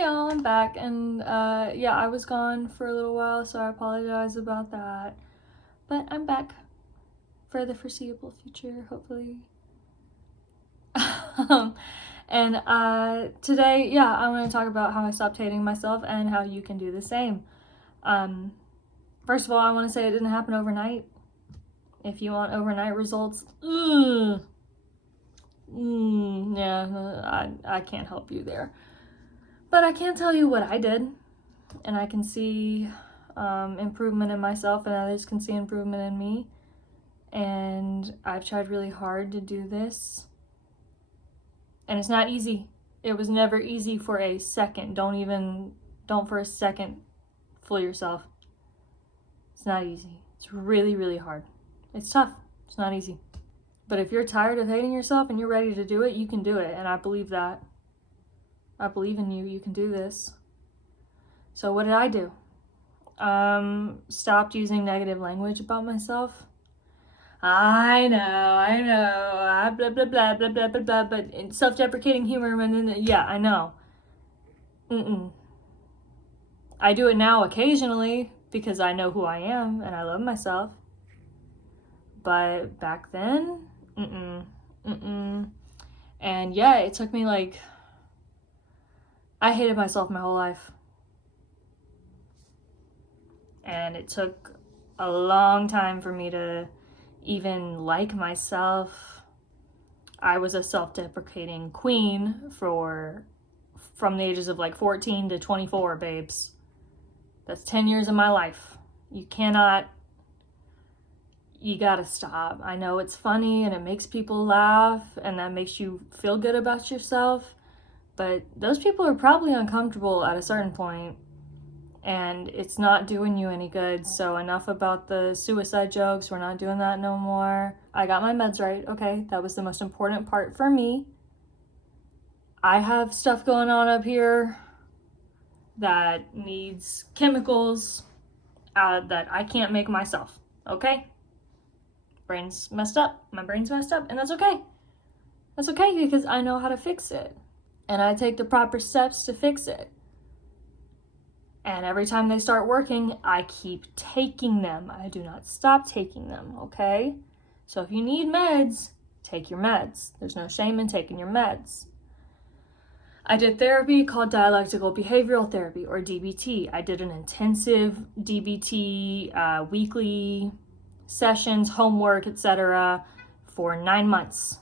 Hey y'all, I'm back, and yeah, I was gone for a little while, so I apologize about that. But I'm back for the foreseeable future, hopefully. And today, yeah, I want to talk about how I stopped hating myself and how you can do the same. First of all, I want to say it didn't happen overnight. If you want overnight results, yeah, I can't help you there. But I can tell you what I did, and I can see improvement in myself, and others can see improvement in me. And I've tried really hard to do this, and it's not easy. It was never easy for a second. Don't for a second fool yourself. It's not easy. It's really, really hard. It's tough. It's not easy. But if you're tired of hating yourself and you're ready to do it, you can do it, and I believe that. I believe in you. You can do this. So what did I do? Stopped using negative language about myself. I know, blah, blah, blah, blah, blah, blah, blah, but self-deprecating humor, yeah, I know. I do it now occasionally because I know who I am and I love myself. But back then, And yeah, it took me I hated myself my whole life. And it took a long time for me to even like myself. I was a self-deprecating queen from the ages of 14 to 24, babes. That's 10 years of my life. You gotta stop. I know it's funny and it makes people laugh and that makes you feel good about yourself, but those people are probably uncomfortable at a certain point, and it's not doing you any good. So enough about the suicide jokes. We're not doing that no more. I got my meds right, okay? That was the most important part for me. I have stuff going on up here that needs chemicals that I can't make myself, okay? Brain's messed up. My brain's messed up, and that's okay. That's okay because I know how to fix it. And I take the proper steps to fix it. And every time they start working, I keep taking them. I do not stop taking them, okay? So if you need meds, take your meds. There's no shame in taking your meds. I did therapy called dialectical behavioral therapy, or DBT. I did an intensive DBT, weekly sessions, homework, etc. for 9 months.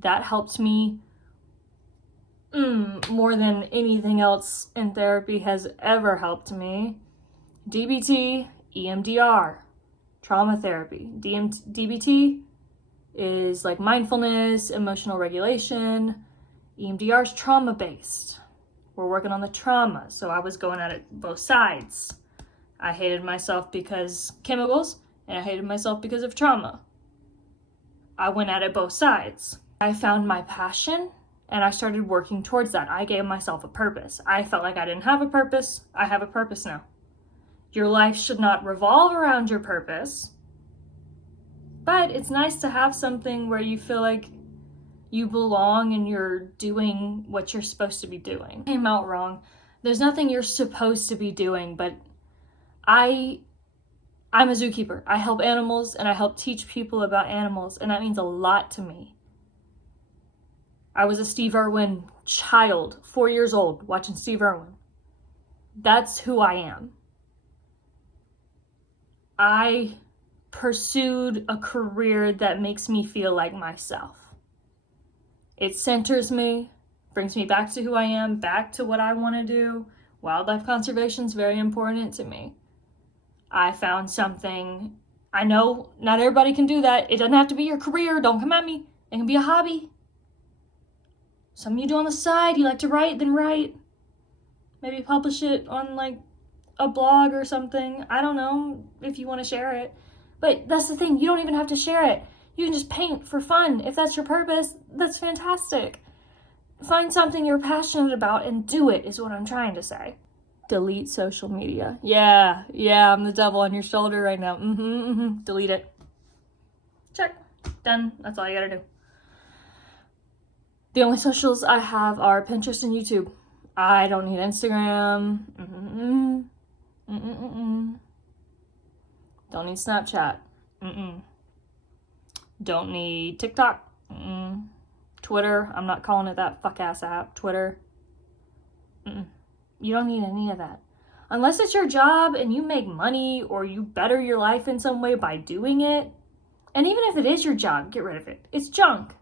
That helped me more than anything else in therapy has ever helped me. DBT, EMDR, trauma therapy. DBT is mindfulness, emotional regulation. EMDR is trauma-based. We're working on the trauma, so I was going at it both sides. I hated myself because chemicals, and I hated myself because of trauma. I went at it both sides. I found my passion, and I started working towards that. I gave myself a purpose. I felt like I didn't have a purpose. I have a purpose now. Your life should not revolve around your purpose, but it's nice to have something where you feel like you belong and you're doing what you're supposed to be doing. Came out wrong. There's nothing you're supposed to be doing, but I'm a zookeeper. I help animals and I help teach people about animals, and that means a lot to me. I was a Steve Irwin child, 4 years old, watching Steve Irwin. That's who I am. I pursued a career that makes me feel like myself. It centers me, brings me back to who I am, back to what I want to do. Wildlife conservation is very important to me. I found something. I know not everybody can do that. It doesn't have to be your career. Don't come at me. It can be a hobby. Something you do on the side. You like to write, then write. Maybe publish it on a blog or something. I don't know if you want to share it. But that's the thing. You don't even have to share it. You can just paint for fun. If that's your purpose, that's fantastic. Find something you're passionate about and do it, is what I'm trying to say. Delete social media. Yeah, I'm the devil on your shoulder right now. Delete it. Check. Done. That's all you gotta do. The only socials I have are Pinterest and YouTube. I don't need Instagram. Don't need Snapchat. Don't need TikTok. Twitter. I'm not calling it that fuck-ass app. Twitter. You don't need any of that. Unless it's your job and you make money or you better your life in some way by doing it. And even if it is your job, get rid of it. It's junk.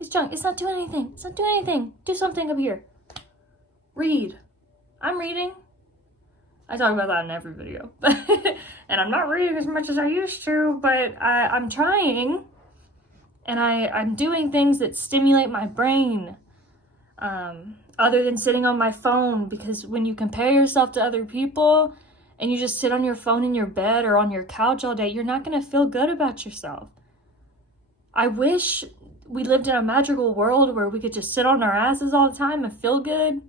It's junk. It's not doing anything. It's not doing anything. Do something up here. Read. I'm reading. I talk about that in every video. And I'm not reading as much as I used to, but I'm trying. And I'm doing things that stimulate my brain. Other than sitting on my phone, because when you compare yourself to other people and you just sit on your phone in your bed or on your couch all day, you're not going to feel good about yourself. I wish we lived in a magical world where we could just sit on our asses all the time and feel good.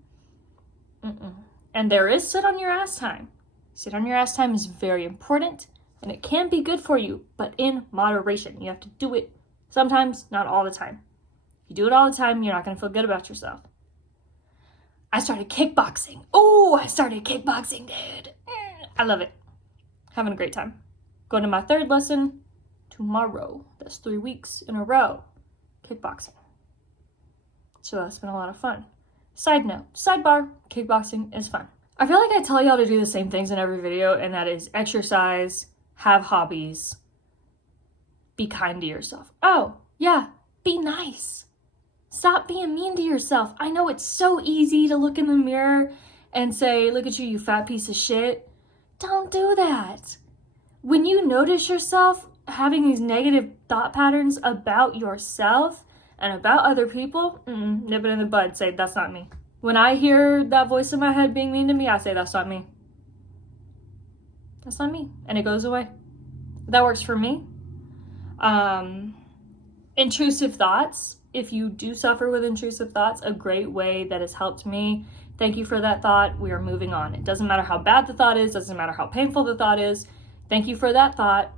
And there is sit on your ass time. Sit on your ass time is very important and it can be good for you, but in moderation. You have to do it sometimes, not all the time. If you do it all the time, you're not going to feel good about yourself. I started kickboxing. Oh, I started kickboxing, dude. I love it. Having a great time. Going to my 3rd lesson tomorrow. That's 3 weeks in a row. Kickboxing. So that's been a lot of fun. Side note, sidebar, kickboxing is fun. I feel like I tell y'all to do the same things in every video, and that is exercise, have hobbies, be kind to yourself. Oh, yeah, be nice. Stop being mean to yourself. I know it's so easy to look in the mirror and say, look at you, you fat piece of shit. Don't do that. When you notice yourself having these negative thought patterns about yourself and about other people, nip it in the bud. Say, that's not me. When I hear that voice in my head being mean to me, I say, that's not me. That's not me. And it goes away. That works for me. Intrusive thoughts. If you do suffer with intrusive thoughts, a great way that has helped me. Thank you for that thought. We are moving on. It doesn't matter how bad the thought is. Doesn't matter how painful the thought is. Thank you for that thought.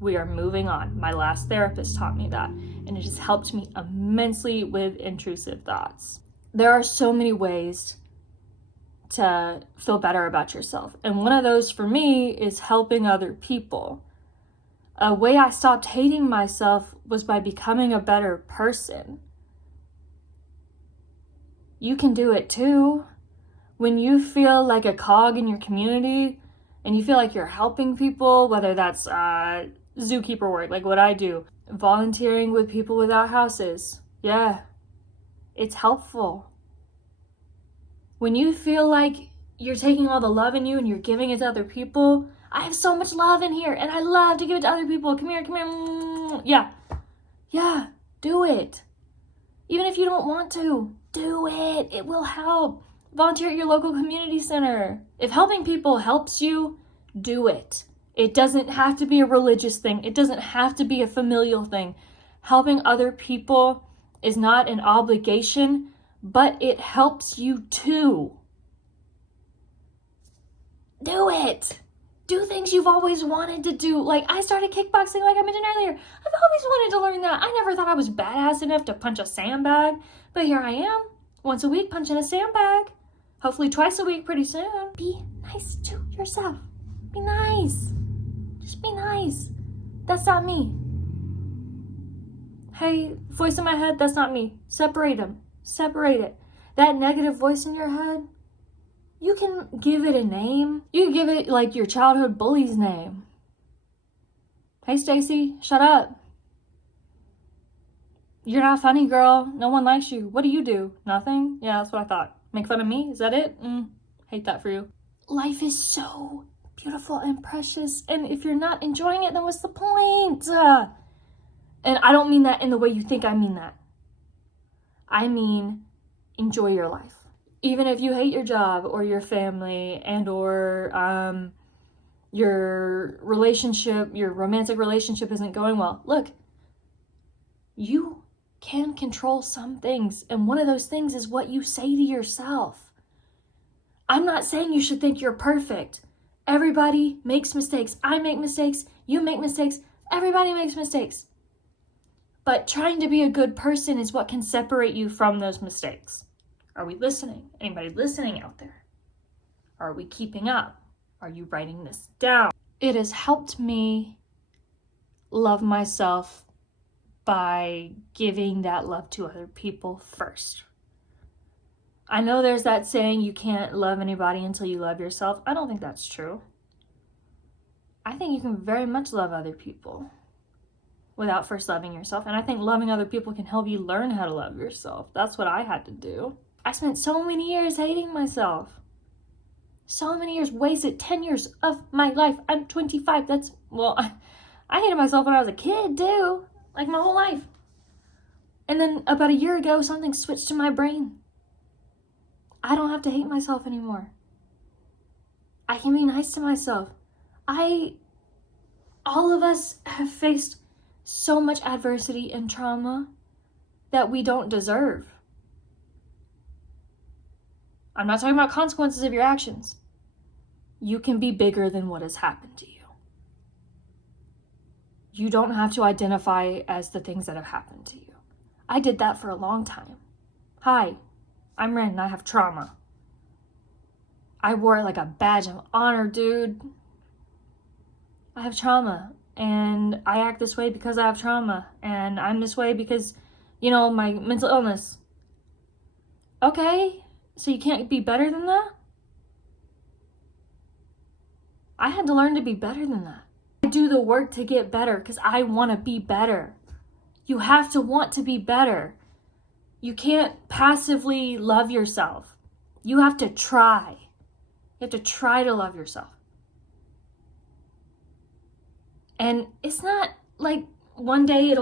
We are moving on. My last therapist taught me that, and it has helped me immensely with intrusive thoughts. There are so many ways to feel better about yourself, and one of those for me is helping other people. A way I stopped hating myself was by becoming a better person. You can do it too. When you feel like a cog in your community and you feel like you're helping people, whether that's zookeeper work, like what I do, volunteering with people without houses, yeah, it's helpful. When you feel like you're taking all the love in you and you're giving it to other people, I have so much love in here and I love to give it to other people. Come here, come here. Yeah, do it. Even if you don't want to, do it. It will help. Volunteer at your local community center. If helping people helps you, do it. It doesn't have to be a religious thing. It doesn't have to be a familial thing. Helping other people is not an obligation, but it helps you too. Do it. Do things you've always wanted to do. Like, I started kickboxing, like I mentioned earlier. I've always wanted to learn that. I never thought I was badass enough to punch a sandbag, but here I am, once a week punching a sandbag. Hopefully twice a week pretty soon. Be nice to yourself. Be nice. Just be nice. That's not me. Hey, voice in my head, that's not me. Separate them. Separate it. That negative voice in your head, you can give it a name. You can give it like your childhood bully's name. Hey, Stacy, shut up. You're not funny, girl. No one likes you. What do? Nothing? Yeah, that's what I thought. Make fun of me? Is that it? Hate that for you. Life is so beautiful and precious. And if you're not enjoying it, then what's the point? And I don't mean that in the way you think I mean that. I mean, enjoy your life. Even if you hate your job or your family and or your relationship, your romantic relationship isn't going well. Look, you can control some things. And one of those things is what you say to yourself. I'm not saying you should think you're perfect. Everybody makes mistakes. I make mistakes. You make mistakes. Everybody makes mistakes. But trying to be a good person is what can separate you from those mistakes. Are we listening? Anybody listening out there? Are we keeping up? Are you writing this down? It has helped me love myself by giving that love to other people first. I know there's that saying, you can't love anybody until you love yourself. I don't think that's true. I think you can very much love other people without first loving yourself. And I think loving other people can help you learn how to love yourself. That's what I had to do. I spent so many years hating myself. So many years wasted, 10 years of my life. I'm 25. I hated myself when I was a kid too. Like my whole life. And then about a year ago, something switched in my brain. I don't have to hate myself anymore. I can be nice to myself. All of us have faced so much adversity and trauma that we don't deserve. I'm not talking about consequences of your actions. You can be bigger than what has happened to you. You don't have to identify as the things that have happened to you. I did that for a long time. Hi, I'm Ren and I have trauma. I wore it like a badge of honor, dude. I have trauma and I act this way because I have trauma and I'm this way because, my mental illness. Okay, so you can't be better than that? I had to learn to be better than that. I do the work to get better because I want to be better. You have to want to be better. You can't passively love yourself. You have to try. You have to try to love yourself. And it's not like one day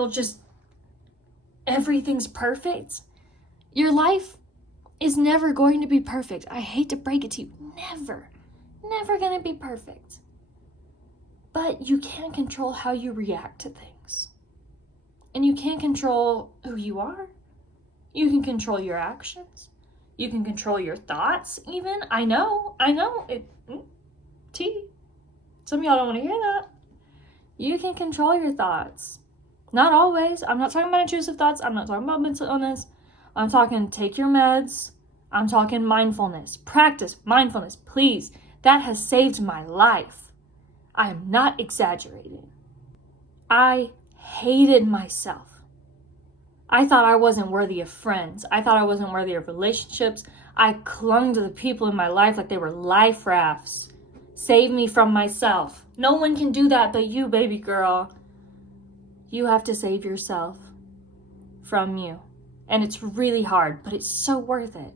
everything's perfect. Your life is never going to be perfect. I hate to break it to you. Never going to be perfect. But you can control how you react to things. And you can't control who you are. You can control your actions. You can control your thoughts even. I know. Some of y'all don't want to hear that. You can control your thoughts. Not always. I'm not talking about intrusive thoughts. I'm not talking about mental illness. I'm talking take your meds. I'm talking mindfulness. Practice mindfulness, please. That has saved my life. I am not exaggerating. I hated myself. I thought I wasn't worthy of friends. I thought I wasn't worthy of relationships. I clung to the people in my life like they were life rafts. Save me from myself. No one can do that but you, baby girl. You have to save yourself from you. And it's really hard, but it's so worth it.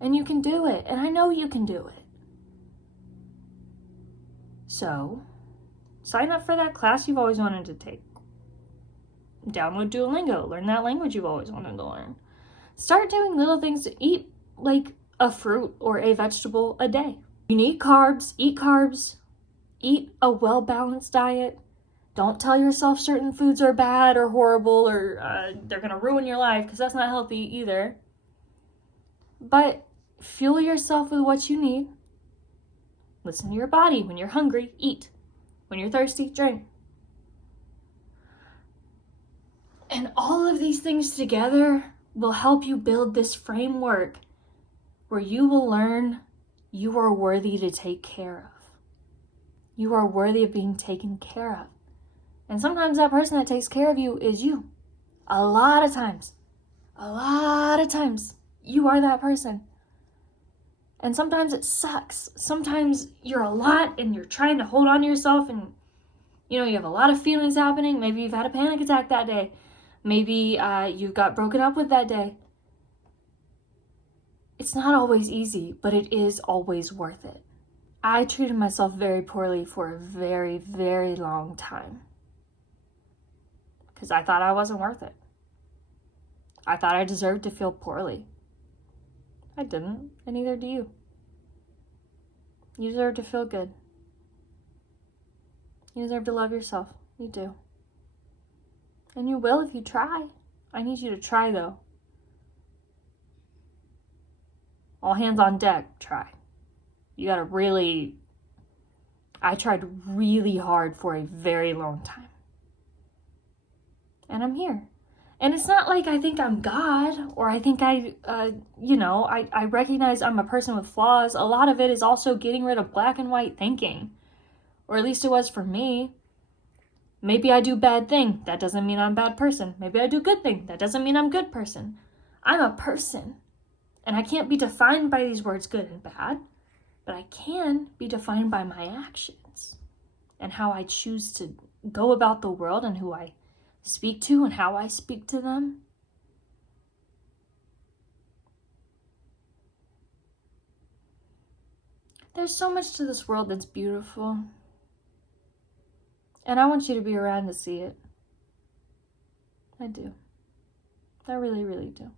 And you can do it. And I know you can do it. So, sign up for that class you've always wanted to take. Download Duolingo. Learn that language you've always wanted to learn. Start doing little things to eat, like a fruit or a vegetable a day. You need carbs. Eat carbs. Eat a well-balanced diet. Don't tell yourself certain foods are bad or horrible or they're going to ruin your life, because that's not healthy either. But fuel yourself with what you need. Listen to your body. When you're hungry, eat. When you're thirsty, drink. And all of these things together will help you build this framework where you will learn you are worthy to take care of. You are worthy of being taken care of. And sometimes that person that takes care of you is you. A lot of times, you are that person. And sometimes it sucks. Sometimes you're a lot and you're trying to hold on to yourself and, you have a lot of feelings happening. Maybe you've had a panic attack that day. Maybe you got broken up with that day. It's not always easy, but it is always worth it. I treated myself very poorly for a very, very long time. Because I thought I wasn't worth it. I thought I deserved to feel poorly. I didn't, and neither do you. You deserve to feel good. You deserve to love yourself. You do. And you will if you try. I need you to try, though. All hands on deck, try. You gotta really... I tried really hard for a very long time. And I'm here. And it's not like I think I'm God, or I think I recognize I'm a person with flaws. A lot of it is also getting rid of black and white thinking. Or at least it was for me. Maybe I do bad thing. That doesn't mean I'm a bad person. Maybe I do good thing. That doesn't mean I'm a good person. I'm a person. And I can't be defined by these words good and bad. But I can be defined by my actions. And how I choose to go about the world, and who I speak to, and how I speak to them. There's so much to this world that's beautiful. And I want you to be around to see it. I do. I really, really do.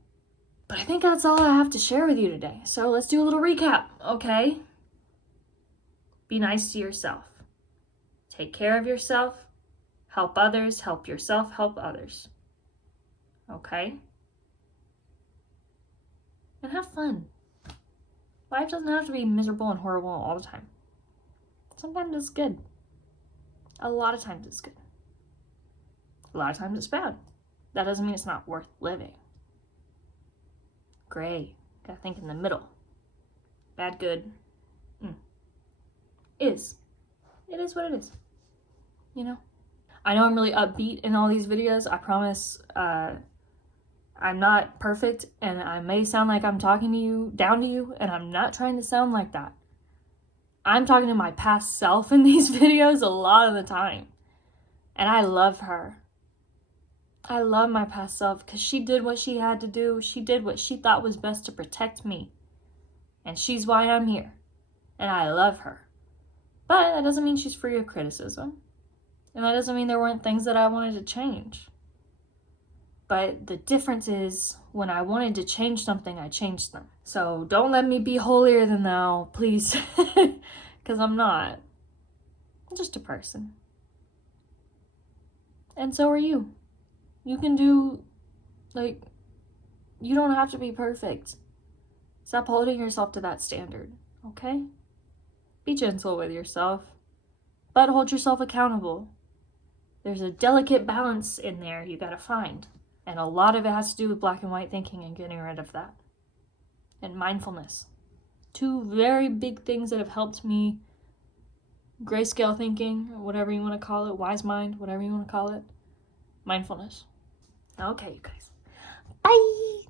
But I think that's all I have to share with you today. So let's do a little recap, okay? Be nice to yourself. Take care of yourself. Help others. Help yourself. Help others. Okay? And have fun. Life doesn't have to be miserable and horrible all the time. Sometimes it's good. A lot of times it's good. A lot of times it's bad. That doesn't mean it's not worth living. Gray. Gotta think in the middle. Bad, good. Is. It is what it is. You know? I know I'm really upbeat in all these videos. I promise I'm not perfect, and I may sound like I'm talking to you, down to you, and I'm not trying to sound like that. I'm talking to my past self in these videos a lot of the time. And I love her. I love my past self because she did what she had to do. She did what she thought was best to protect me. And she's why I'm here. And I love her. But that doesn't mean she's free of criticism. And that doesn't mean there weren't things that I wanted to change. But the difference is, when I wanted to change something, I changed them. So don't let me be holier than thou, please. Because I'm not. I'm just a person. And so are you. You can do, you don't have to be perfect. Stop holding yourself to that standard, okay? Be gentle with yourself, but hold yourself accountable. There's a delicate balance in there you gotta find. And a lot of it has to do with black and white thinking and getting rid of that. And mindfulness. Two very big things that have helped me. Grayscale thinking, or whatever you want to call it. Wise mind, whatever you want to call it. Mindfulness. Okay, you guys. Bye!